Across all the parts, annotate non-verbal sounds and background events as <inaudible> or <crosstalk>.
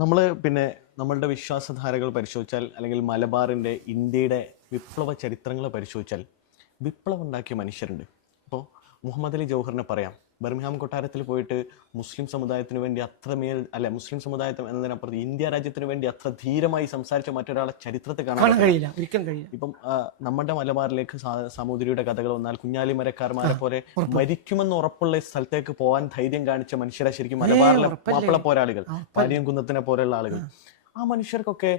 നമ്മൾ പിന്നെ നമ്മളുടെ വിശ്വാസധാരകൾ പരിശോധിച്ചാൽ അല്ലെങ്കിൽ മലബാറിന്റെ ഇന്ത്യയുടെ വിപ്ലവ ചരിത്രങ്ങൾ പരിശോധിച്ചാൽ വിപ്ലവം ഉണ്ടാക്കിയ മനുഷ്യരുണ്ട്. അപ്പോൾ മുഹമ്മദ് അലി ജൗഹറിനെ പറയാം ബർമിഹാം കൊട്ടാരത്തിൽ പോയിട്ട് മുസ്ലിം സമുദായത്തിന് വേണ്ടി അത്രമേൽ അല്ല മുസ്ലിം സമുദായത്തിന് എന്നതിനപ്പുറത്ത് ഇന്ത്യ രാജ്യത്തിന് വേണ്ടി അത്ര ധീരമായി സംസാരിച്ച മറ്റൊരാളെ ചരിത്രത്തിൽ കാണാൻ കഴിയില്ല. ഒരിക്കലും കഴിയില്ല. ഇപ്പം നമ്മുടെ മലബാറിലേക്ക് സാമൂതിരിയുടെ കഥകൾ വന്നാൽ കുഞ്ഞാലി മരക്കാർമാരെ പോലെ മരിക്കുമെന്ന് ഉറപ്പുള്ള സ്ഥലത്തേക്ക് പോകാൻ ധൈര്യം കാണിച്ച മനുഷ്യരെ ശരിക്കും മലബാറിലെ മാപ്പിള പോരാളികൾ പാലിയം കുന്നത്തിനെ പോലെയുള്ള ആളുകൾ. ആ മനുഷ്യർക്കൊക്കെ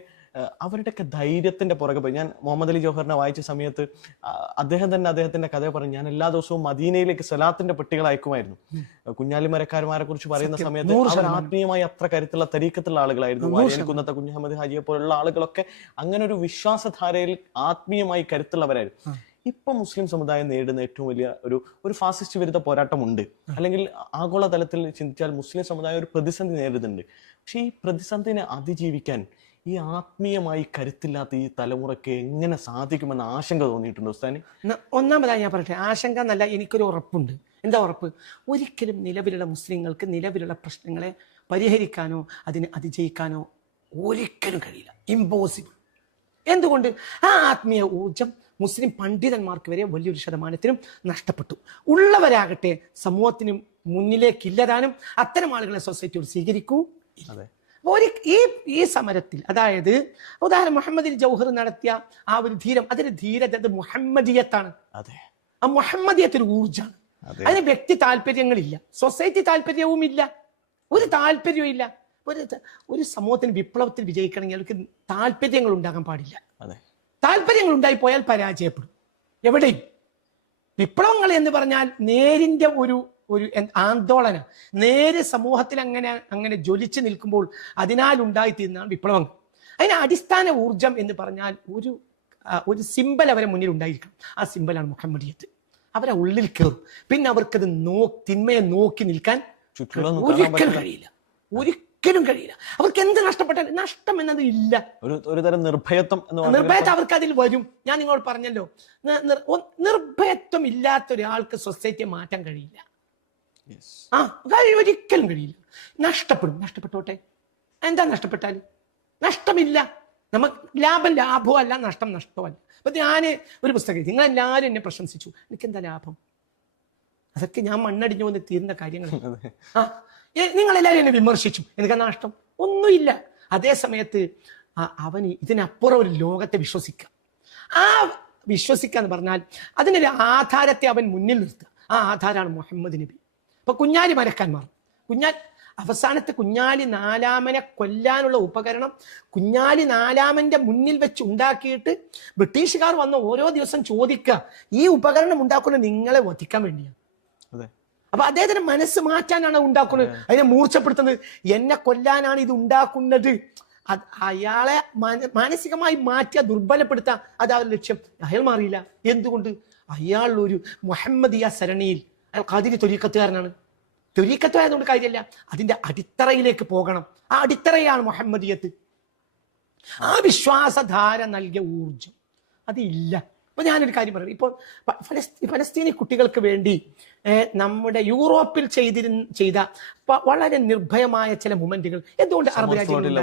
അവരുടെയൊക്കെ ധൈര്യത്തിന്റെ പുറകെ പോയി. ഞാൻ മുഹമ്മദ് അലി ജോഹറിനെ വായിച്ച സമയത്ത് അദ്ദേഹം തന്നെ അദ്ദേഹത്തിന്റെ കഥ പറഞ്ഞു ഞാൻ എല്ലാ ദിവസവും മദീനയിലേക്ക് സലാത്തിന്റെ പെട്ടികൾ അയക്കുമായിരുന്നു. കുഞ്ഞാലി മരക്കാർമാരെ കുറിച്ച് പറയുന്ന സമയത്ത് അവർ ആത്മീയമായി അത്ര കരുത്തുള്ള തരീക്കത്തുള്ള ആളുകളായിരുന്നു. വാര്യൻ കുന്നത്തെ കുഞ്ഞഹമ്മദ് ഹാജിയെ പോലുള്ള ആളുകളൊക്കെ അങ്ങനെ ഒരു വിശ്വാസധാരയിൽ ആത്മീയമായി കരുത്തുള്ളവരായിരുന്നു. ഇപ്പൊ മുസ്ലിം സമുദായം നേരിടുന്ന ഏറ്റവും വലിയ ഒരു ഒരു ഫാസിസ്റ്റ് വിരുദ്ധ പോരാട്ടമുണ്ട്. അല്ലെങ്കിൽ ആഗോളതലത്തിൽ ചിന്തിച്ചാൽ മുസ്ലിം സമുദായം ഒരു പ്രതിസന്ധി നേരിടുന്നുണ്ട്. പക്ഷെ ഈ പ്രതിസന്ധിനെ അതിജീവിക്കാൻ ഈ ആത്മീയമായി കരുത്തില്ലാത്ത ഈ തലമുറയ്ക്ക് എങ്ങനെ സാധിക്കുമെന്ന ആശങ്ക തോന്നിയിട്ടുണ്ടോ ഉസ്താനി ഒന്നാമതായി ഞാൻ പറയട്ടെ. ആശങ്ക എന്നല്ല എനിക്കൊരു ഉറപ്പുണ്ട്. എന്താ ഉറപ്പ്? ഒരിക്കലും നിലവിലുള്ള മുസ്ലിങ്ങൾക്ക് നിലവിലുള്ള പ്രശ്നങ്ങളെ പരിഹരിക്കാനോ അതിനെ അതിജയിക്കാനോ ഒരിക്കലും കഴിയില്ല. ഇമ്പോസിബിൾ എന്തുകൊണ്ട്? ആ ആത്മീയ ഊർജം മുസ്ലിം പണ്ഡിതന്മാർക്ക് വരെ വലിയൊരു ശതമാനത്തിനും നഷ്ടപ്പെട്ടു. ഉള്ളവരാകട്ടെ സമൂഹത്തിന് മുന്നിലേക്കില്ലതാനും അത്തരം ആളുകളെ സൊസൈറ്റിയോട് സ്വീകരിക്കൂ. അതെ. ഒരു ഈ ഈ സമരത്തിൽ അതായത് ഉദാഹരണം മുഹമ്മദ് ജൗഹർ നടത്തിയ ആ ഒരു ധീരം അതൊരു ധീരത അത് മുഹമ്മദിയത്താണ്. അതെ. ആ മുഹമ്മദിയത്തിന് ഊർജാണ് അതിന് വ്യക്തി താല്പര്യങ്ങളില്ല സൊസൈറ്റി താല്പര്യവും ഇല്ല ഒരു താല്പര്യവും ഇല്ല ഒരു ഒരു സമൂഹത്തിന് വിപ്ലവത്തിൽ വിജയിക്കണമെങ്കിൽ അവർക്ക് താല്പര്യങ്ങൾ ഉണ്ടാകാൻ പാടില്ല. താല്പര്യങ്ങൾ ഉണ്ടായി പോയാൽ പരാജയപ്പെടും. എവിടെയും. വിപ്ലവങ്ങൾ എന്ന് പറഞ്ഞാൽ നേരിന്റെ ഒരു ഒരു ആന്തോളന നേരെ സമൂഹത്തിൽ അങ്ങനെ അങ്ങനെ ജ്വലിച്ചു നിൽക്കുമ്പോൾ അതിനാൽ ഉണ്ടായിത്തീരുന്നതാണ് വിപ്ലവങ്ങൾ അതിന് അടിസ്ഥാന ഊർജം എന്ന് പറഞ്ഞാൽ ഒരു ഒരു സിമ്പൽ അവരെ മുന്നിൽ ഉണ്ടായിരിക്കണം. ആ സിമ്പലാണ് മുഹമ്മദിയത്ത് അവരെ ഉള്ളിൽ കയറും. പിന്നെ അവർക്കത് നോ തിന്മയെ നോക്കി നിൽക്കാൻ ഒരിക്കലും കഴിയില്ല. ഒരിക്കലും കഴിയില്ല. അവർക്ക് എന്ത് നഷ്ടപ്പെട്ടാൽ നഷ്ടം എന്നത് ഇല്ല. ഒരു തരം നിർഭയത്വം നിർഭയത്വം അവർക്ക് അതിൽ വരും. ഞാൻ നിങ്ങളോട് പറഞ്ഞല്ലോ നിർഭയത്വം ഇല്ലാത്ത ഒരാൾക്ക് സൊസൈറ്റിയെ മാറ്റാൻ കഴിയില്ല. ആ ഒരിക്കലും കഴിയില്ല. നഷ്ടപ്പെടും. നഷ്ടപ്പെട്ടോട്ടെ? എന്താ നഷ്ടപ്പെട്ടാൽ നഷ്ടമില്ല. നമുക്ക് ലാഭം ലാഭവും അല്ല നഷ്ടം നഷ്ടമല്ല. അപ്പൊ ഞാൻ ഒരു പുസ്തകം എല്ലാവരും എന്നെ പ്രശംസിച്ചു. എനിക്ക് എന്താ ലാഭം? അതൊക്കെ ഞാൻ മണ്ണടിഞ്ഞു വന്ന് തീരുന്ന കാര്യങ്ങൾ. <laughs> ആ എ- നിങ്ങളെല്ലാവരും എന്നെ വിമർശിച്ചു. എനിക്ക് നഷ്ടം? ഒന്നുമില്ല. അതേ സമയത്ത് അവൻ അവന് ഇതിനപ്പുറം ഒരു ലോകത്തെ വിശ്വസിക്കാം. ആ വിശ്വസിക്കുക എന്ന് പറഞ്ഞാൽ അതിനൊരു ആധാരത്തെ അവൻ മുന്നിൽ നിർത്തുക. ആ ആധാരമാണ് മുഹമ്മദ് നബി. അപ്പൊ കുഞ്ഞാലി മരക്കാന്മാർ. കുഞ്ഞാൽ അവസാനത്തെ കുഞ്ഞാലി നാലാമനെ കൊല്ലാനുള്ള ഉപകരണം കുഞ്ഞാലി നാലാമന്റെ മുന്നിൽ വെച്ച് ഉണ്ടാക്കിയിട്ട് ബ്രിട്ടീഷുകാർ വന്ന് ഓരോ ദിവസം ചോദിക്കുക ഈ ഉപകരണം ഉണ്ടാക്കുന്നത് നിങ്ങളെ വധിക്കാൻ വേണ്ടിയാണ് അതെ. അപ്പൊ അദ്ദേഹത്തിന്റെ മനസ്സ് മാറ്റാനാണ് ഉണ്ടാക്കുന്നത്. അതിനെ മൂർച്ചപ്പെടുത്തുന്നത്. എന്നെ കൊല്ലാനാണ് ഇത് ഉണ്ടാക്കുന്നത്. അത് അയാളെ മാന- മാനസികമായി മാറ്റിയ ദുർബലപ്പെടുത്താം. അത് അവരുടെ ലക്ഷ്യം. അയാൾ മാറിയില്ല. എന്തുകൊണ്ട്? അയാൾ ഒരു മുഹമ്മദിയ സരണിയിൽ. അയാൾ കാതിരി തൊരീക്കത്തുകാരനാണ് തൊരീക്കത്തുകാരനുകൊണ്ട് കാര്യമല്ല. അതിന്റെ അടിത്തറയിലേക്ക് പോകണം. ആ അടിത്തറയാണ് മുഹമ്മദിയത്ത്. ആ വിശ്വാസധാര നൽകിയ ഊർജം അതില്ല. അപ്പൊ ഞാനൊരു കാര്യം പറയാം ഇപ്പോൾ ഫലസ്തീനി കുട്ടികൾക്ക് വേണ്ടി നമ്മുടെ യൂറോപ്പിൽ ചെയ്തിരുന്ന ചെയ്ത വളരെ നിർഭയമായ ചില മൊമെന്റുകൾ എന്തുകൊണ്ട് അറബ് രാജ്യങ്ങളിൽ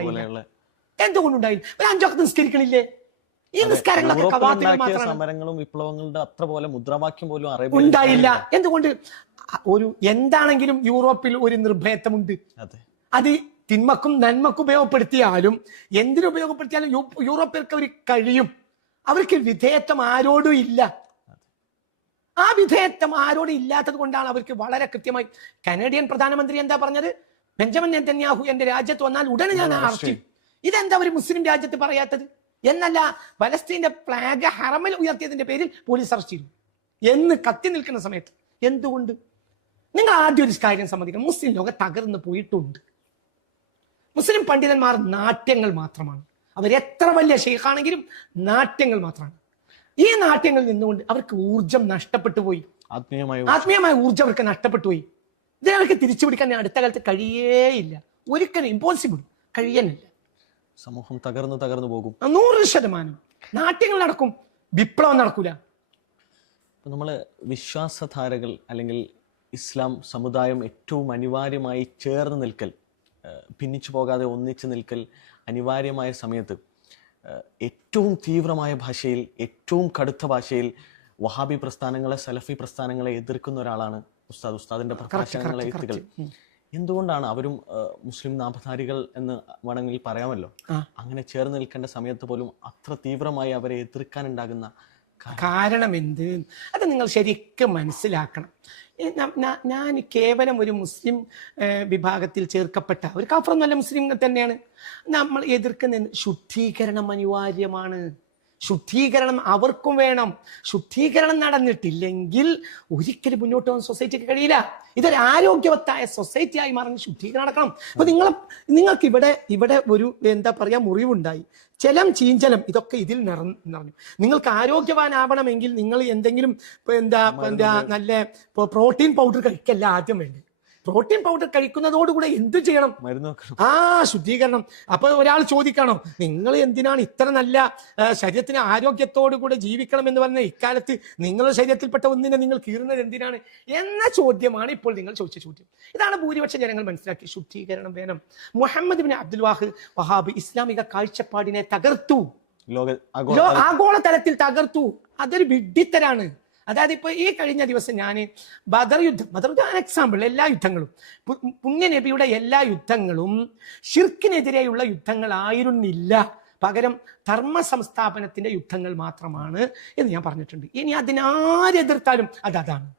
എന്തുകൊണ്ടുണ്ടായില്ല? ഒരു അഞ്ചൊക്കെ നിസ്കരിക്കണില്ലേ? ഈ നിസ്കാരങ്ങളൊക്കെ സമരങ്ങളും വിപ്ലവങ്ങളുടെ അത്ര പോലെ മുദ്രാവാക്യം പോലും ഉണ്ടായില്ല. എന്തുകൊണ്ട്? ഒരു എന്താണെങ്കിലും യൂറോപ്പിൽ ഒരു നിർഭയത്വമുണ്ട് അതെ. അത് തിന്മക്കും നന്മക്കും ഉപയോഗപ്പെടുത്തിയാലും എന്തിനുപയോഗപ്പെടുത്തിയാലും ഉപയോഗപ്പെടുത്തിയാലും യു- യൂറോപ്യർക്ക് അവർ കഴിയും. അവർക്ക് വിധേയത്വം ആരോടും ഇല്ല. ആ വിധേയത്വം ആരോടും ഇല്ലാത്തത് കൊണ്ടാണ് അവർക്ക് വളരെ കൃത്യമായി കനേഡിയൻ പ്രധാനമന്ത്രി എന്താ പറഞ്ഞത്? ബെഞ്ചമിൻ നെതന്യാഹു എന്റെ രാജ്യത്ത് വന്നാൽ ഉടനെ ഞാൻ അറസ്റ്റ് ഇതെന്താ ഒരു മുസ്ലിം രാജ്യത്ത് പറയാത്തത്? എന്നല്ല പലസ്തീന്റെ ഫ്ലാഗ് ഹറമിൽ ഉയർത്തിയതിന്റെ പേരിൽ പോലീസ് അറസ്റ്റ് ചെയ്തു. എന്ന് കത്തി നിൽക്കുന്ന സമയത്ത് എന്തുകൊണ്ട്? നിങ്ങൾ ആദ്യം ഒരു കാര്യം സമ്മതിക്കണം. മുസ്ലിം ലോകം തകർന്നു പോയിട്ടുണ്ട്. മുസ്ലിം പണ്ഡിതന്മാർ നാട്യങ്ങൾ മാത്രമാണ്. അവരെത്ര വലിയ ഷെയ്ഖാണെങ്കിലും നാട്യങ്ങൾ മാത്രമാണ്. ഈ നാട്യങ്ങളിൽ നിന്നുകൊണ്ട് അവർക്ക് ഊർജം നഷ്ടപ്പെട്ടു പോയി. ആത്മീയമായ ആത്മീയമായ ഊർജം അവർക്ക് നഷ്ടപ്പെട്ടു പോയി. ഇതിനെ അവർക്ക് തിരിച്ചു പിടിക്കാൻ അടുത്ത കാലത്ത് കഴിയേയില്ല. ഒരിക്കലും ഇമ്പോസിബിൾ കഴിയാനില്ല. സമൂഹം തകർന്നു തകർന്നു പോകും. നൂറ് ശതമാനം. നാട്യങ്ങൾ നടക്കും വിപ്ലവം നടക്കൂല. നമ്മൾ നമ്മൾ വിശ്വാസധാരകൾ അല്ലെങ്കിൽ ഇസ്ലാം സമുദായം ഏറ്റവും അനിവാര്യമായി ചേർന്ന് നിൽക്കൽ ഭിന്നിച്ചു പോകാതെ ഒന്നിച്ചു നിൽക്കൽ അനിവാര്യമായ സമയത്ത് ഏറ്റവും തീവ്രമായ ഭാഷയിൽ ഏറ്റവും കടുത്ത ഭാഷയിൽ വഹാബി പ്രസ്ഥാനങ്ങളെ സലഫി പ്രസ്ഥാനങ്ങളെ എതിർക്കുന്ന ഒരാളാണ് ഉസ്താദ്. ഉസ്താദിന്റെ പ്രഭാഷണങ്ങളെ എത്തുകൾ എന്തുകൊണ്ടാണ് അവരും മുസ്ലിം നാമധാരികൾ എന്ന് വേണമെങ്കിൽ പറയാമല്ലോ? അങ്ങനെ ചേർന്ന് നിൽക്കേണ്ട സമയത്ത് പോലും അത്ര തീവ്രമായി അവരെ എതിർക്കാനുണ്ടാകുന്ന കാരണം കാരണം എന്ത് അത് നിങ്ങൾ ശരിക്കും മനസ്സിലാക്കണം. ഞാൻ കേവലം ഒരു മുസ്ലിം വിഭാഗത്തിൽ ചേർക്കപ്പെട്ട ഒരു കാഫറൊന്നല്ല മുസ്ലിം തന്നെയാണ്. നമ്മൾ എതിർക്കുന്ന ശുദ്ധീകരണം അനിവാര്യമാണ്. ശുദ്ധീകരണം അവർക്കും വേണം. ശുദ്ധീകരണം നടന്നിട്ടില്ലെങ്കിൽ ഒരിക്കലും മുന്നോട്ട് പോകാൻ സൊസൈറ്റിക്ക് കഴിയില്ല. ഇതൊരു ആരോഗ്യവത്തായ സൊസൈറ്റി ആയി മാറാൻ ശുദ്ധീകരണം നടക്കണം. അപ്പൊ നിങ്ങൾ നിങ്ങൾക്ക് ഇവിടെ ഇവിടെ ഒരു എന്താ പറയാ മുറിവുണ്ടായി. ജലം ചീഞ്ചലം ഇതൊക്കെ ഇതിൽ നിറഞ്ഞു. നിങ്ങൾക്ക് ആരോഗ്യവാനാവണമെങ്കിൽ നിങ്ങൾ എന്തെങ്കിലും എന്താ എന്താ നല്ല പ്രോട്ടീൻ പൗഡർ കഴിക്കല്ല ആദ്യം വേണ്ടി പ്രോട്ടീൻ പൗഡർ കഴിക്കുന്നതോടുകൂടെ എന്ത് ചെയ്യണം? മരുന്ന് ആ ശുദ്ധീകരണം. അപ്പൊ ഒരാൾ ചോദിക്കണം നിങ്ങൾ എന്തിനാണ് ഇത്ര നല്ല ശരീരത്തിന് ആരോഗ്യത്തോടുകൂടെ ജീവിക്കണം എന്ന് പറഞ്ഞ ഇക്കാലത്ത് നിങ്ങളുടെ ശരീരത്തിൽപ്പെട്ട ഒന്നിനെ നിങ്ങൾ കീറുന്നത് എന്തിനാണ്? എന്ന ചോദ്യമാണ് ഇപ്പോൾ നിങ്ങൾ ചോദിച്ച ചോദ്യം. ഇതാണ് ഭൂരിപക്ഷം ജനങ്ങൾ മനസ്സിലാക്കി. ശുദ്ധീകരണം വേണം. മുഹമ്മദ് ബിൻ അബ്ദുൽ വാഹ് വഹാബ് ഇസ്ലാമിക കാഴ്ചപ്പാടിനെ തകർത്തു. ആഗോളതലത്തിൽ ആഗോള ആഗോള തലത്തിൽ തകർത്തു. അതൊരു വിഡ്ഢിത്തരാണ്. അതായത് ഇപ്പൊ ഈ കഴിഞ്ഞ ദിവസം ഞാൻ ബദർ യുദ്ധം ബദർ യുദ്ധം എക്സാമ്പിൾ എല്ലാ യുദ്ധങ്ങളും. പുണ്യനബിയുടെ പുണ്യ നബിയുടെ എല്ലാ യുദ്ധങ്ങളും ഷിർക്കിനെതിരെയുള്ള യുദ്ധങ്ങളായിരുന്നില്ല. പകരം ധർമ്മ സംസ്ഥാപനത്തിന്റെ യുദ്ധങ്ങൾ മാത്രമാണ് എന്ന് ഞാൻ പറഞ്ഞിട്ടുണ്ട്. ഇനി അതിനാരെതിർത്താലും അത് അതാണ്.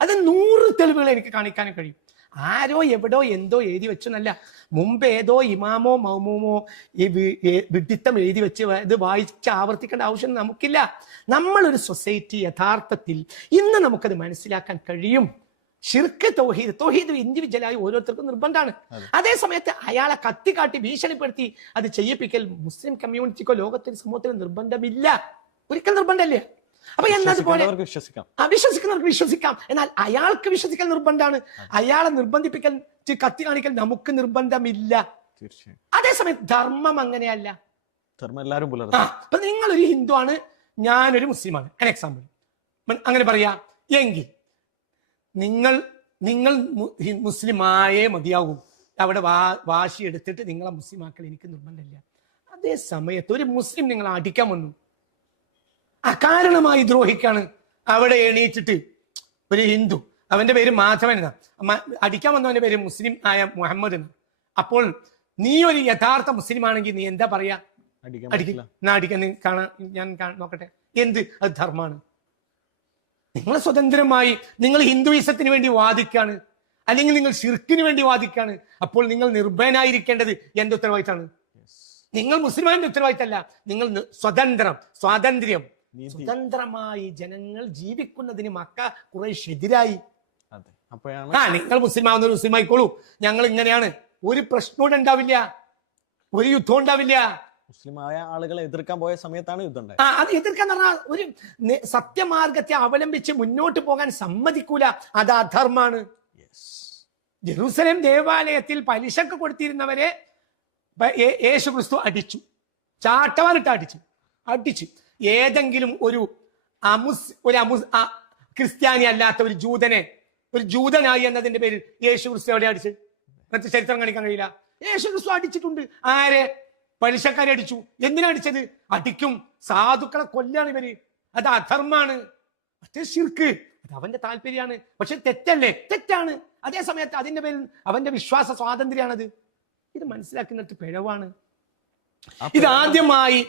അത് നൂറ് തെളിവുകൾ എനിക്ക് കാണിക്കാനും കഴിയും. ആരോ എവിടോ എന്തോ എഴുതി വെച്ചെന്നല്ല. മുമ്പ് ഏതോ ഇമാമോ മൗമൂമോ ഈ വിഡിത്തം എഴുതി വെച്ച് ഇത് വായിച്ച് ആവർത്തിക്കേണ്ട ആവശ്യം നമുക്കില്ല. നമ്മളൊരു സൊസൈറ്റി യഥാർത്ഥത്തിൽ ഇന്ന് നമുക്കത് മനസ്സിലാക്കാൻ കഴിയും. ശിർക്ക് തൗഹീദ് തൗഹീദ് ഇൻഡിവിജ്വലായി ഓരോരുത്തർക്കും നിർബന്ധമാണ്. അതേ. സമയത്ത് അയാളെ കത്തി കാട്ടി ഭീഷണിപ്പെടുത്തി അത് ചെയ്യിപ്പിക്കൽ മുസ്ലിം കമ്മ്യൂണിറ്റിക്കോ ലോകത്തിന് സമൂഹത്തിന് നിർബന്ധമില്ല. ഒരിക്കൽ നിർബന്ധമല്ലേ. അപ്പൊ എന്നതുപോലെ വിശ്വസിക്കുന്നവർക്ക് വിശ്വസിക്കാം. എന്നാൽ അയാൾക്ക് വിശ്വസിക്കൽ നിർബന്ധമാണ്. അയാളെ നിർബന്ധിപ്പിക്കൽ കത്തി കാണിക്കൽ നമുക്ക് നിർബന്ധമില്ല. തീർച്ചയായും. അതേസമയം ധർമ്മം അങ്ങനെയല്ല. ധർമ്മം എല്ലാവരും അപ്പൊ നിങ്ങളൊരു ഹിന്ദു ആണ് ഞാനൊരു മുസ്ലിമാണ്. An എക്സാമ്പിൾ അങ്ങനെ പറയാ. എങ്കിൽ നിങ്ങൾ നിങ്ങൾ മുസ്ലിമായേ മതിയാകൂ അവിടെ വാ വാശി എടുത്തിട്ട് നിങ്ങളെ മുസ്ലിമാക്കൽ എനിക്ക് നിർബന്ധമില്ല. അതേ സമയത്ത് ഒരു മുസ്ലിം നിങ്ങളെ അടിക്കാൻ വന്നു. അകാരണമായി ദ്രോഹിക്കാണ്. അവിടെ എണീറ്റിട്ട്. ഒരു ഹിന്ദു. അവന്റെ പേര് മാധവൻ അടിക്കാൻ വന്നവന്റെ പേര് മുസ്ലിം ആയ മുഹമ്മദ് എന്നാ. അപ്പോൾ നീ ഒരു യഥാർത്ഥ മുസ്ലിം ആണെങ്കിൽ നീ എന്താ പറയാ? എന്നാ അടിക്കാൻ കാണാൻ ഞാൻ നോക്കട്ടെ. എന്ത്? അത് ധർമ്മമാണ് നിങ്ങൾ സ്വതന്ത്രമായി നിങ്ങൾ ഹിന്ദുയിസത്തിന് വേണ്ടി വാദിക്കാണ്. അല്ലെങ്കിൽ നിങ്ങൾ ഷിർക്കിന് വേണ്ടി വാദിക്കാണ്. അപ്പോൾ നിങ്ങൾ നിർഭയനായിരിക്കേണ്ടത് എന്റെ ഉത്തരവാദിത്തമാണ്. നിങ്ങൾ മുസ്ലിമാന്റെ ഉത്തരവാദിത്തമല്ല. നിങ്ങൾ സ്വതന്ത്രം സ്വാതന്ത്ര്യം. നീതി സ്വതന്ത്രമായി ജനങ്ങൾ ജീവിക്കുന്നതിന് മക്ക കുറേശ്ശ് എതിരായി ആ നിങ്ങൾ മുസ്ലിം ആവുന്ന മുസ്ലിം ആയിക്കോളൂ ഞങ്ങൾ ഇങ്ങനെയാണ് ഒരു പ്രശ്നവും ഉണ്ടാവില്ല. ഒരു യുദ്ധം ഉണ്ടാവില്ല. മുസ്ലിമായ ആളുകളെ എതിർക്കാൻ പോയ സമയത്താണ് യുദ്ധം ഉണ്ടായത്. ആ അത് എതിർക്കാൻ പറഞ്ഞാൽ ഒരു സത്യമാർഗത്തെ അവലംബിച്ച് മുന്നോട്ട് പോകാൻ സമ്മതിക്കൂല. അത് അധർമാണ് Yes. ജെറൂസലേം ദേവാലയത്തിൽ പലിശക്ക് കൊടുത്തിരുന്നവരെ യേശു ക്രിസ്തു അടിച്ചു. ചാട്ടവാനിട്ട് അടിച്ചു. അടിച്ചു. ഏതെങ്കിലും ഒരു അമുസ് ഒരു അമുസ് ക്രിസ്ത്യാനി അല്ലാത്ത ഒരു ജൂതനെ ഒരു ജൂതനായി എന്നതിന്റെ പേരിൽ യേശു ക്രിസ്തു എവിടെ അടിച്ച്? മറ്റു ചരിത്രം കാണിക്കാൻ കഴിയില്ല. യേശു ക്രിസ്തു അടിച്ചിട്ടുണ്ട്. ആരെ? പലിശക്കാരെ അടിച്ചു. എന്തിനാ അടിച്ചത്? അടിക്കും. സാധുക്കളെ കൊല്ലാണ് ഇവർ. അത് അധർമാണ് മറ്റേ ശിർക്ക്. അത് അവന്റെ താല്പര്യമാണ്. പക്ഷെ തെറ്റല്ലേ? തെറ്റാണ്. അതേ സമയത്ത് അതിന്റെ പേരിൽ അവന്റെ വിശ്വാസ സ്വാതന്ത്ര്യമാണത്. ഇത് മനസ്സിലാക്കുന്നിടത്ത് പിഴവാണ്. ഇത് ആദ്യമായി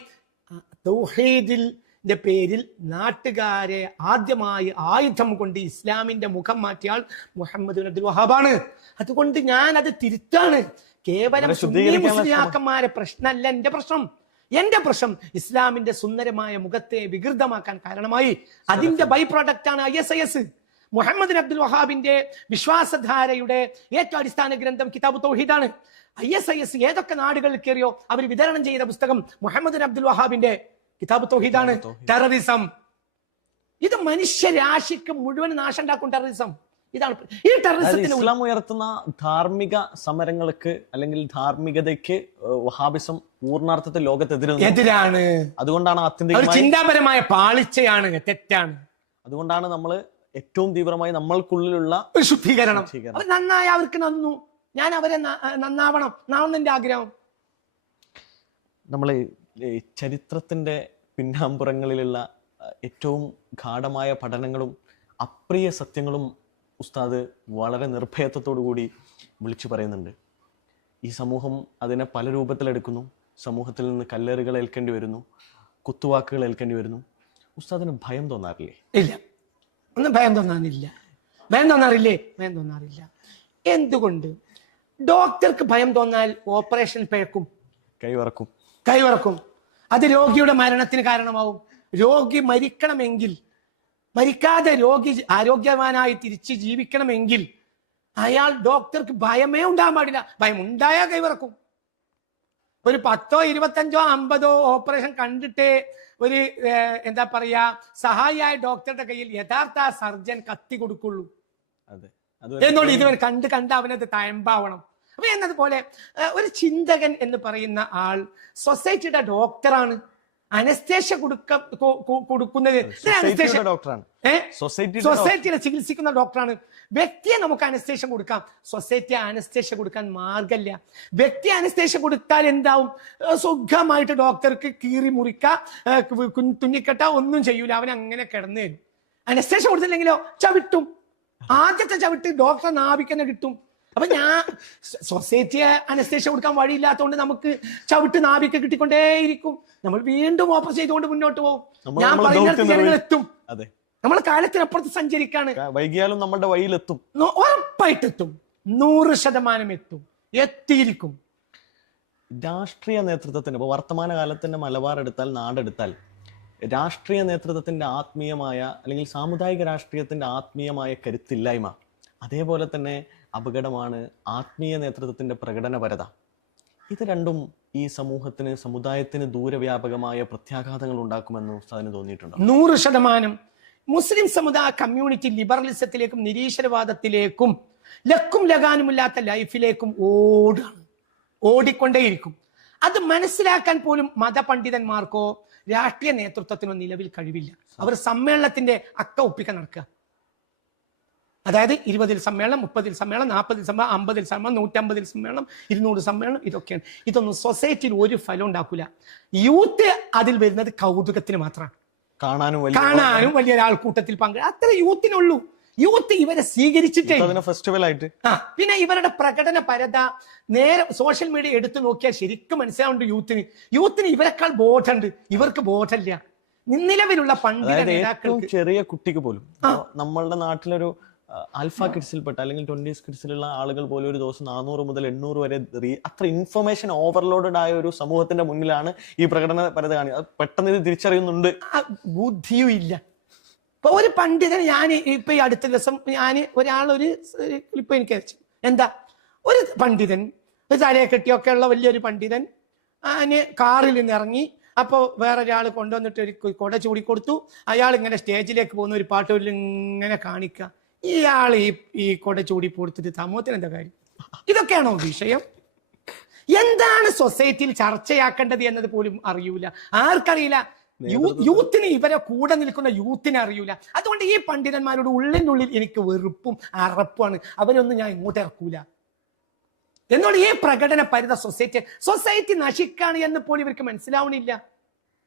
തൗഹീദിന്റെ പേരിൽ നാട്ടുകാരെ ആദ്യമായി ആയുധം കൊണ്ട് ഇസ്ലാമിന്റെ മുഖം മാറ്റിയാൽ മുഹമ്മദ് അബ്ദുൽ വഹാബാണ്. അതുകൊണ്ട് ഞാൻ അത് തിരുത്താണ്. കേവലം മുസ്ലിയാക്കന്മാരെ പ്രശ്നമല്ല എന്റെ പ്രശ്നം. എന്റെ പ്രശ്നം ഇസ്ലാമിന്റെ സുന്ദരമായ മുഖത്തെ വികൃതമാക്കാൻ കാരണമായി. അതിന്റെ ബൈ പ്രോഡക്റ്റ് ആണ് I S I S Muhammad Abdul വഹാബിന്റെ വിശ്വാസധാരയുടെ ഏറ്റവും അടിസ്ഥാന ഗ്രന്ഥം കിതാബ് തൗഹീദാണ്. ഐ എസ് ഐ എസ് ഏതൊക്കെ നാടുകളിൽ കയറിയോ അവർ വിതരണം ചെയ്ത പുസ്തകം മുഹമ്മദ് അബ്ദുൽ വഹാബിന്റെ കിതാബ് തൗഹീദാണ്. ടെററിസം. ഇത് മനുഷ്യരാശിക്ക് മുഴുവൻ നാശം ഉണ്ടാക്കും ടെററിസം. ഇതാണ് ഈ ടെററിസത്തിന് ഇസ്ലാം ഉയർത്തുന്ന ധാർമ്മിക സമരങ്ങൾക്ക് അല്ലെങ്കിൽ ധാർമ്മികതയ്ക്ക് വഹാബിസം പൂർണാർത്ഥത്തിൽ ലോകത്തെതിരെ. എതിരാണ്. അതുകൊണ്ടാണ് ഒരു ചിന്താപരമായ പാളിച്ചയാണ് തെറ്റാണ്. അതുകൊണ്ടാണ് നമ്മൾ ഏറ്റവും തീവ്രമായി നമ്മൾക്കുള്ളിലുള്ള ഒരു ശുദ്ധീകരണം ശുദ്ധീകരണം. അവർ നന്നായി അവർക്ക് നന്നു. ഞാൻ അവരെ ന- നന്നാവണം. എന്നാണ് എന്റെ ആഗ്രഹം. നമ്മൾ ചരിത്രത്തിന്റെ പിന്നാമ്പുറങ്ങളിലുള്ള അഹ്, ഏറ്റവും ഗാഠമായ പഠനങ്ങളും അപ്രിയ സത്യങ്ങളും ഉസ്താദ് വളരെ നിർഭയത്വത്തോടു കൂടി വിളിച്ചു പറയുന്നുണ്ട്. ഈ സമൂഹം അതിനെ പല രൂപത്തിലെടുക്കുന്നു സമൂഹത്തിൽ നിന്ന് കല്ലേറുകൾ ഏൽക്കേണ്ടി വരുന്നു. കുത്തുവാക്കുകൾ ഏൽക്കേണ്ടി വരുന്നു. ഉസ്താദിന് ഭയം തോന്നാറില്ലേ? ഇല്ല. ഒന്നും ഭയം തോന്നാനില്ല ഭയം തോന്നാറില്ലേ? ഭയം തോന്നാറില്ല. എന്തുകൊണ്ട്? ഡോക്ടർക്ക് ഭയം തോന്നാൽ ഓപ്പറേഷൻ പിഴക്കും. കൈവറക്കും. കൈവറക്കും. അത് രോഗിയുടെ മരണത്തിന് കാരണമാവും. രോഗി മരിക്കണമെങ്കിൽ മരിക്കാതെ രോഗി ആരോഗ്യവാനായി തിരിച്ച് ജീവിക്കണമെങ്കിൽ അയാൾ ഡോക്ടർക്ക് ഭയമേ ഉണ്ടാകാൻ പാടില്ല. ഭയം ഉണ്ടായാൽ കൈവറക്കും. ഒരു പത്തോ ഇരുപത്തഞ്ചോ അമ്പതോ ഓപ്പറേഷൻ കണ്ടിട്ടേ ഒരു എന്താ പറയാ സഹായിയായ ഡോക്ടറുടെ കയ്യിൽ യഥാർത്ഥ സർജൻ കത്തി കൊടുക്കുള്ളൂ. എന്നോട് ഇതുവരെ കണ്ട് കണ്ട് അവനത് തയമ്പാവണം അപ്പൊ എന്നതുപോലെ ഒരു ചിന്തകൻ എന്ന് പറയുന്ന ആൾ സൊസൈറ്റിയുടെ ഡോക്ടറാണ്. അനസ്തേഷ്യ കൊടുക്ക കൊടുക്കുന്നത് അനസ്തേഷ്യ. ഡോക്ടറാണ് ഏ? സൊസൈറ്റിയുടെ ചികിത്സിക്കുന്ന ഡോക്ടറാണ് വ്യക്തിയെ നമുക്ക് അനസ്തേഷ്യ കൊടുക്കാം. സൊസൈറ്റി അനസ്തേഷ്യ കൊടുക്കാൻ മാർഗമില്ല. വ്യക്തി അനസ്തേഷ്യ കൊടുത്താൽ എന്താവും? സുഖമായിട്ട് ഡോക്ടർക്ക് കീറി മുറിക്ക തുന്നിക്കെട്ട ഒന്നും ചെയ്യൂല. അവൻ അങ്ങനെ കിടന്നു തരും അനസ്തേഷ്യ കൊടുത്തില്ലെങ്കിലോ? ചവിട്ടും. ആദ്യത്തെ ചവിട്ട് ഡോക്ടറെ നാവിക്കന്നെ കിട്ടും. അപ്പൊ ഞാൻ സൊസൈറ്റിയെ അനസ്തേഷ കൊടുക്കാൻ വഴിയില്ലാത്തതുകൊണ്ട് നമുക്ക് ചവിട്ട് നാവിക്ക് കിട്ടിക്കൊണ്ടേയിരിക്കും. നമ്മൾ വീണ്ടും ഓപ്പർ ചെയ്തുകൊണ്ട് മുന്നോട്ട് പോകും ഞാൻ നമ്മളെ ദൗത്യം ജനങ്ങൾ എത്തും അതെ. നമ്മൾ കാലത്തിനപ്പുറത്ത് സഞ്ചരിക്കാണ്. വൈകിയാലും നമ്മുടെ വഴിയിലെത്തും. ഉറപ്പായിട്ട് ഉറപ്പായിട്ടെത്തും. നൂറ് ശതമാനം എത്തും. എത്തിയിരിക്കും. രാഷ്ട്രീയ നേതൃത്വത്തിന് ഇപ്പോൾ വർത്തമാന കാലത്തിന്റെ മലബാർ എടുത്താൽ നാടെടുത്താൽ രാഷ്ട്രീയ നേതൃത്വത്തിന്റെ ആത്മീയമായ അല്ലെങ്കിൽ സാമുദായിക രാഷ്ട്രീയത്തിന്റെ ആത്മീയമായ കരുത്തില്ലായ്മ അതേപോലെ തന്നെ അപകടമാണ് ആത്മീയ നേതൃത്വത്തിന്റെ പ്രകടനപരത ഇത് രണ്ടും ഈ സമൂഹത്തിന് സമുദായത്തിന് ദൂരവ്യാപകമായ പ്രത്യാഘാതങ്ങൾ ഉണ്ടാക്കുമെന്ന് ഉസ്താദിന് തോന്നിയിട്ടുണ്ട്? നൂറ് ശതമാനം മുസ്ലിം സമുദായ കമ്മ്യൂണിറ്റി ലിബറലിസത്തിലേക്കും നിരീശ്വരവാദത്തിലേക്കും ലക്കും ലഗാനുമില്ലാത്ത ലൈഫിലേക്കും ഓടാണ്. ഓടിക്കൊണ്ടേയിരിക്കും. അത് മനസ്സിലാക്കാൻ പോലും മതപണ്ഡിതന്മാർക്കോ രാഷ്ട്രീയ നേതൃത്വത്തിനോ നിലവിൽ കഴിവില്ല. അവർ സമ്മേളനത്തിന്റെ അക്ക ഒപ്പിക്കാൻ നടക്കുക. അതായത് ഇരുപതിൽ സമ്മേളനം മുപ്പതിൽ സമ്മേളനം നാൽപ്പതിൽ സമ്മേളനം അമ്പതിൽ സമ്മേളനം നൂറ്റമ്പതിൽ സമ്മേളനം ഇരുന്നൂറ് സമ്മേളനം ഇതൊക്കെയാണ്. ഇതൊന്നും സൊസൈറ്റിയിൽ ഒരു ഫലം ഉണ്ടാക്കില്ല യൂത്ത് അതിൽ വരുന്നത് കൗതുകത്തിന് മാത്രമാണ്. കാണാനും കാണാനും വലിയ ഒരാൾക്കൂട്ടത്തിൽ പങ്കെ അത്ര യൂത്തിനുള്ളൂ. യൂത്ത് ഇവരെ സ്വീകരിച്ചിട്ടേ. ഫെസ്റ്റിവൽ ആയിട്ട്. ആ പിന്നെ ഇവരുടെ പ്രകടന പരത നേരെ സോഷ്യൽ മീഡിയ എടുത്തു നോക്കിയാൽ ശരിക്കും മനസ്സിലാവുന്നുണ്ട് യൂത്തിന്. യൂത്തിന് ഇവരെക്കാൾ ബോധമുണ്ട്. ഇവർക്ക് ബോധമില്ല. നിലവിലുള്ള പണ്ട് ഏറ്റവും ചെറിയ കുട്ടിക്ക് പോലും. നമ്മളുടെ നാട്ടിലൊരു ആൽഫ കിഡ്സിൽപ്പെട്ട അല്ലെങ്കിൽ ട്വന്റീസ് കിഡ്സിലുള്ള ആളുകൾ പോലും ഒരു ദിവസം നാനൂറ് മുതൽ എണ്ണൂറ് വരെ റീ- അത്ര ഇൻഫർമേഷൻ ഓവർലോഡഡ് ആയ ഒരു സമൂഹത്തിന്റെ മുന്നിലാണ് ഈ പ്രകടന പരത കാണിക്കുന്നത് അത് പെട്ടെന്ന് ഇത് തിരിച്ചറിയുന്നുണ്ട്. ആ ബുദ്ധിയും ഇല്ല. ഇപ്പൊ ഒരു പണ്ഡിതൻ ഞാൻ ഇപ്പൊ ഈ അടുത്ത ദിവസം ഞാൻ ഒരാളൊരു ക്ലിപ്പ് എനിക്ക് അയച്ചു. എന്താ? ഒരു പണ്ഡിതൻ ഒരു തലയെ കെട്ടിയൊക്കെ ഉള്ള വലിയൊരു പണ്ഡിതൻ അതിന് കാറിൽ നിന്ന് ഇറങ്ങി അപ്പോൾ വേറെ ഒരാൾ കൊണ്ടുവന്നിട്ട് ഒരു കൊട ചൂടി കൊടുത്തു അയാൾ ഇങ്ങനെ സ്റ്റേജിലേക്ക് പോകുന്ന ഒരു പാട്ട് ഇങ്ങനെ കാണിക്കുക ഇയാൾ ഈ ഈ കൊട ചൂടി പൊടുത്തിട്ട് സമൂഹത്തിന് എന്താ കാര്യം? ഇതൊക്കെയാണോ വിഷയം? എന്താണ് സൊസൈറ്റിയിൽ ചർച്ചയാക്കേണ്ടത് എന്നത് പോലും അറിയൂല. ആർക്കറിയില്ല? യൂത്തിന് ഇവരെ കൂടെ നിൽക്കുന്ന യൂത്തിന് അറിയൂല. അതുകൊണ്ട് ഈ പണ്ഡിതന്മാരോട് ഉള്ളിന്റെ ഉള്ളിൽ എനിക്ക് വെറുപ്പും അറപ്പുമാണ്. അവരൊന്നും ഞാൻ ഇങ്ങോട്ട് ഇറക്കൂല. എന്നോട് ഈ പ്രകടന പരിത സൊസൈറ്റി സൊസൈറ്റി നശിക്കാണ് എന്ന് പോലും ഇവർക്ക് മനസ്സിലാവണില്ല.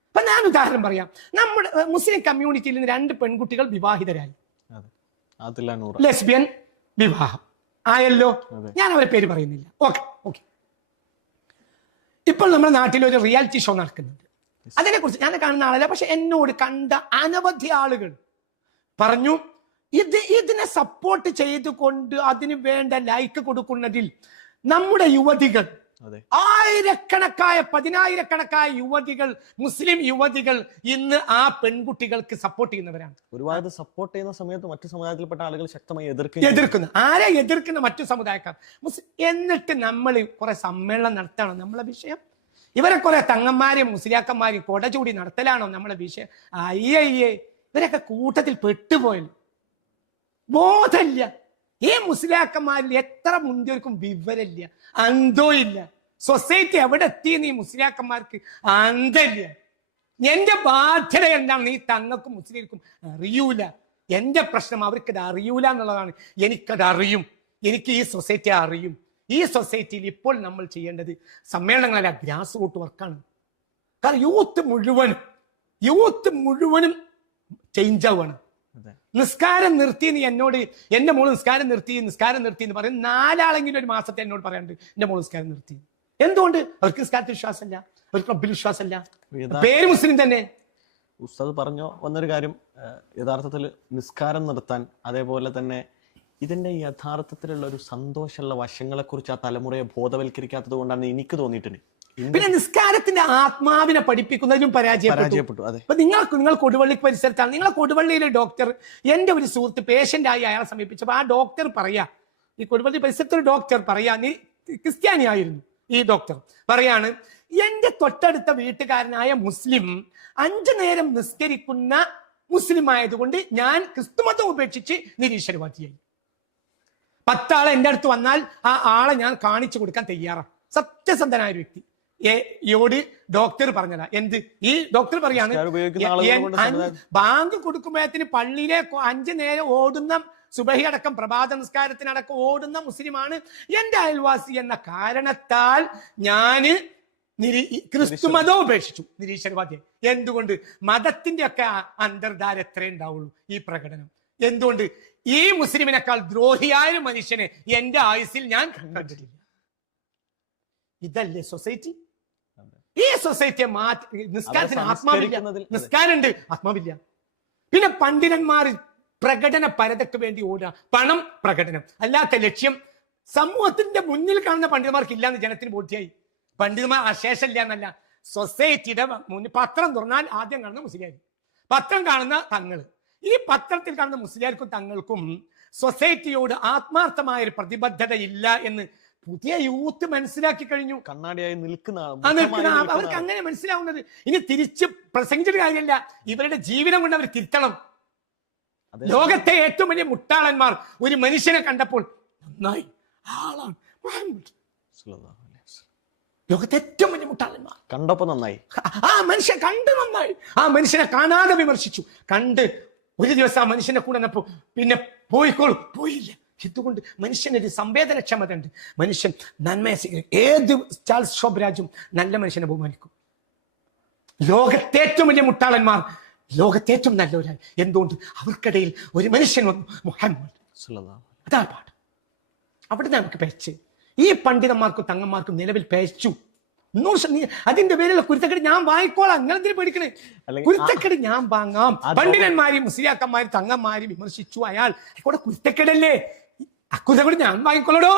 അപ്പൊ ഞാൻ ഉദാഹരണം പറയാം. നമ്മുടെ മുസ്ലിം കമ്മ്യൂണിറ്റിയിൽ നിന്ന് രണ്ട് പെൺകുട്ടികൾ വിവാഹിതരായി. ലെസ്ബിയൻ വിവാഹം. ആയല്ലോ? ഞാൻ അവരെ പേര് പറയുന്നില്ല. Okay okay. ഇപ്പോൾ നമ്മുടെ നാട്ടിൽ ഒരു റിയാലിറ്റി ഷോ നടക്കുന്നുണ്ട്. അതിനെ കുറിച്ച് ഞാൻ കാണുന്ന ആളല്ല പക്ഷെ എന്നോട് കണ്ട അനവധി ആളുകൾ പറഞ്ഞു ഇത് ഇതിനെ സപ്പോർട്ട് ചെയ്തുകൊണ്ട് അതിന് വേണ്ട ലൈക്ക് കൊടുക്കുന്നതിൽ നമ്മുടെ യുവതികൾ ആയിരക്കണക്കായ പതിനായിരക്കണക്കായ യുവതികൾ മുസ്ലിം യുവതികൾ ഇന്ന് ആ പെൺകുട്ടികൾക്ക് സപ്പോർട്ട് ചെയ്യുന്നവരാണ്. ഒരുപാട് സപ്പോർട്ട് ചെയ്യുന്ന സമയത്ത് മറ്റു സമുദായത്തിൽപ്പെട്ട ആളുകൾ ശക്തമായി എതിർക്കുന്നു എതിർക്കുന്നു. ആരെ എതിർക്കുന്ന മറ്റു സമുദായക്കാർ? മുസ് എന്നിട്ട് നമ്മൾ കുറെ സമ്മേളനം നടത്തണം. നമ്മളെ വിഷയം. ഇവരെ കുറെ തങ്ങന്മാരെയും മുസ്ലിയാക്കന്മാരെയും കൊട ചൂടി നടത്തലാണോ നമ്മളെ വിഷയം? അയ്യേ അയ്യേ ഇവരൊക്കെ കൂട്ടത്തിൽ പെട്ടുപോയല്ലോ. ബോധമില്ല. ഈ മുസ്ലിയാക്കന്മാരിൽ എത്ര മുന്തിയവർക്കും വിവരമില്ല അന്തോ ഇല്ല സൊസൈറ്റി എവിടെ എത്തിയെന്ന് ഈ മുസ്ലിയാക്കന്മാർക്ക് അന്തല്ല എന്റെ ബാധ്യത എന്താണ് നീ തങ്ങൾക്കും മുസ്ലിംക്കും അറിയൂല. എന്റെ പ്രശ്നം അവർക്കത് അറിയൂല എന്നുള്ളതാണ്. എനിക്കത് അറിയും. എനിക്ക് ഈ സൊസൈറ്റി അറിയും. ഈ സൊസൈറ്റിയിൽ ഇപ്പോൾ നമ്മൾ ചെയ്യേണ്ടത് സമ്മേളനങ്ങളല്ല ഗ്രാസ് റൂട്ട് വർക്കാണ് കാരണം യൂത്ത് മുഴുവനും യൂത്ത് മുഴുവനും ചേഞ്ച് ആവുകയാണ്. നിസ്കാരം നിർത്തി നീ എന്നോട് എന്റെ മോൾ നിസ്കാരം നിർത്തി നിസ്കാരം നിർത്തി എന്ന് പറയും നാലാളെങ്കിലും ഒരു മാസത്തെ എന്നോട് പറയാനുണ്ട് എന്റെ മോൾ നിസ്കാരം നിർത്തി. എന്തുകൊണ്ട്? അവർക്ക് നിസ്കാരത്തിൽ വിശ്വാസമില്ല അവർക്ക് റബ്ബിൽ വിശ്വാസമില്ല. പേര് മുസ്ലിം തന്നെ. ഉസ്താദ് പറഞ്ഞോ? വന്നൊരു കാര്യം യഥാർത്ഥത്തിൽ നിസ്കാരം നിർത്താൻ അതേപോലെ തന്നെ ഇതിന്റെ യഥാർത്ഥത്തിലുള്ള ഒരു സന്തോഷമുള്ള വശങ്ങളെ കുറിച്ച് ആ തലമുറയെ ബോധവൽക്കരിക്കാത്തത് കൊണ്ടാണ് എനിക്ക് തോന്നിയിട്ടുണ്ട്. പിന്നെ? നിസ്കാരത്തിന്റെ ആത്മാവിനെ പഠിപ്പിക്കുന്നതിലും പരാജയപ്പെട്ടു. അപ്പൊ നിങ്ങൾ നിങ്ങൾ കൊടുവള്ളി പരിസരത്താണ്. നിങ്ങളെ കൊടുവള്ളിയിലെ ഡോക്ടർ എന്റെ ഒരു സുഹൃത്ത് പേഷ്യന്റ് ആയി അയാളെ സമീപിച്ചപ്പോൾ ആ ഡോക്ടർ പറയാ ഈ കൊടുവള്ളി പരിസരത്ത് ഒരു ഡോക്ടർ പറയാ നീ ക്രിസ്ത്യാനിയായിരുന്നു ഈ ഡോക്ടർ പറയാണ് എന്റെ തൊട്ടടുത്ത വീട്ടുകാരനായ മുസ്ലിം അഞ്ചു നേരം നിസ്കരിക്കുന്ന മുസ്ലിം ആയതുകൊണ്ട് ഞാൻ ക്രിസ്തുമതം ഉപേക്ഷിച്ച് നിരീശ്വരവാദിയായി. പത്താളെ എന്റെ അടുത്ത് വന്നാൽ ആ ആളെ ഞാൻ കാണിച്ചു കൊടുക്കാൻ തയ്യാറാണ് സത്യസന്ധനായ ഒരു വ്യക്തി. യോട് ഡോക്ടർ പറഞ്ഞതാ. എന്ത്? ഈ ഡോക്ടർ പറയാണ് ബാങ്ക് കൊടുക്കുമ്പോഴത്തിന് പള്ളിയിലെ അഞ്ചു അഞ്ച് നേരം ഓടുന്ന സുബഹി അടക്കം പ്രഭാത നിസ്കാരത്തിനടക്കം ഓടുന്ന മുസ്ലിമാണ് എന്റെ അയൽവാസി എന്ന കാരണത്താൽ ഞാൻ നിരീ ക്രിസ്തു മതം ഉപേക്ഷിച്ചു. നിരീശ്വരവാദി എന്തുകൊണ്ട്? മതത്തിന്റെ ഒക്കെ അന്തർധാര എത്രേ ഉണ്ടാവുള്ളൂ ഈ പ്രകടനം. എന്തുകൊണ്ട്? ഈ മുസ്ലിമിനേക്കാൾ ദ്രോഹിയായ മനുഷ്യനെ എന്റെ ആയുസിൽ ഞാൻ കണ്ടിട്ടില്ല. ഇതല്ലേ സൊസൈറ്റി ഈ സൊസൈറ്റിയെ മാറ്റി നിസ്കാരത്തിന് ആത്മാവില്ല. നിസ്കാരമുണ്ട് ആത്മാവില്ല. പിന്നെ പണ്ഡിതന്മാർ പ്രകടന പരതയ്ക്ക് വേണ്ടി ഓടുക. പണം പ്രകടനം. അല്ലാത്ത ലക്ഷ്യം. സമൂഹത്തിന്റെ മുന്നിൽ കാണുന്ന പണ്ഡിതന്മാർക്ക് ഇല്ലാന്ന് ജനത്തിന് ബോധ്യായി. പണ്ഡിതന്മാർ അശേഷമില്ല എന്നല്ല സൊസൈറ്റിയുടെ മുന്നിൽ പത്രം തുറന്നാൽ ആദ്യം കാണുന്ന മുസ്ലിയാർ പത്രം കാണുന്ന തങ്ങൾ ഈ പത്രത്തിൽ കാണുന്ന മുസ്ലിയാർക്കും തങ്ങൾക്കും സൊസൈറ്റിയോട് ആത്മാർത്ഥമായ ഒരു പ്രതിബദ്ധത ഇല്ല എന്ന് പുതിയ യൂത്ത് മനസ്സിലാക്കി കഴിഞ്ഞു. കണ്ണാടിയായി നിൽക്കുന്ന അവർക്ക്. അങ്ങനെ മനസ്സിലാവുന്നത്. ഇനി തിരിച്ച് പ്രസംഗിച്ചൊരു കാര്യമില്ല. ഇവരുടെ ജീവിതം കൊണ്ട് അവർ തിരുത്തണം. ലോകത്തെ ഏറ്റവും വലിയ മുട്ടാളന്മാർ ഒരു മനുഷ്യനെ കണ്ടപ്പോൾ നന്നായി. ആളാണ്. ലോകത്തെ ഏറ്റവും വലിയ മുട്ടാളന്മാർ. കണ്ടപ്പോ നന്നായി. ആ മനുഷ്യൻ കണ്ട് നന്നായി. ആ മനുഷ്യനെ കാണാതെ വിമർശിച്ചു. കണ്ട് ഒരു ദിവസം ആ മനുഷ്യനെ കൂടെ പിന്നെ പോയിക്കോളൂ. പോയില്ല. എന്തുകൊണ്ട് മനുഷ്യനൊരു സംവേദനക്ഷമത ഉണ്ട് മനുഷ്യൻ നന്മയെ ഏത് ചാൾസ് ഷോബ് രാജും നല്ല മനുഷ്യനെ ബഹുമാനിക്കും. ലോകത്തെ ഏറ്റവും വലിയ മുട്ടാളന്മാർ ലോകത്തെ ഏറ്റവും നല്ലവരായി. എന്തുകൊണ്ട്? അവർക്കിടയിൽ ഒരു മനുഷ്യൻ വന്നു മുഹമ്മദ്. അതാ പാട് അവിടെ നമുക്ക് പേച്ച്. ഈ പണ്ഡിതന്മാർക്കും തങ്ങന്മാർക്കും നിലവിൽ പേച്ചു. നൂറ് അതിന്റെ പേരിലുള്ള കുരുത്തക്കേട് ഞാൻ വാങ്ങിക്കോളാം. നിങ്ങൾ എന്തിനു പേടിക്കണേ? കുരുത്തക്കേട് ഞാൻ വാങ്ങാം. പണ്ഡിതന്മാരും പണ്ഡിതന്മാരെയും മുസ്ലിയാക്കന്മാരും തങ്ങന്മാരും വിമർശിച്ചു അയാൾ. കൂടെ കുരുത്തക്കേടല്ലേ? ആ കുരുത്തക്കേട് ഞാൻ വാങ്ങിക്കോളടോ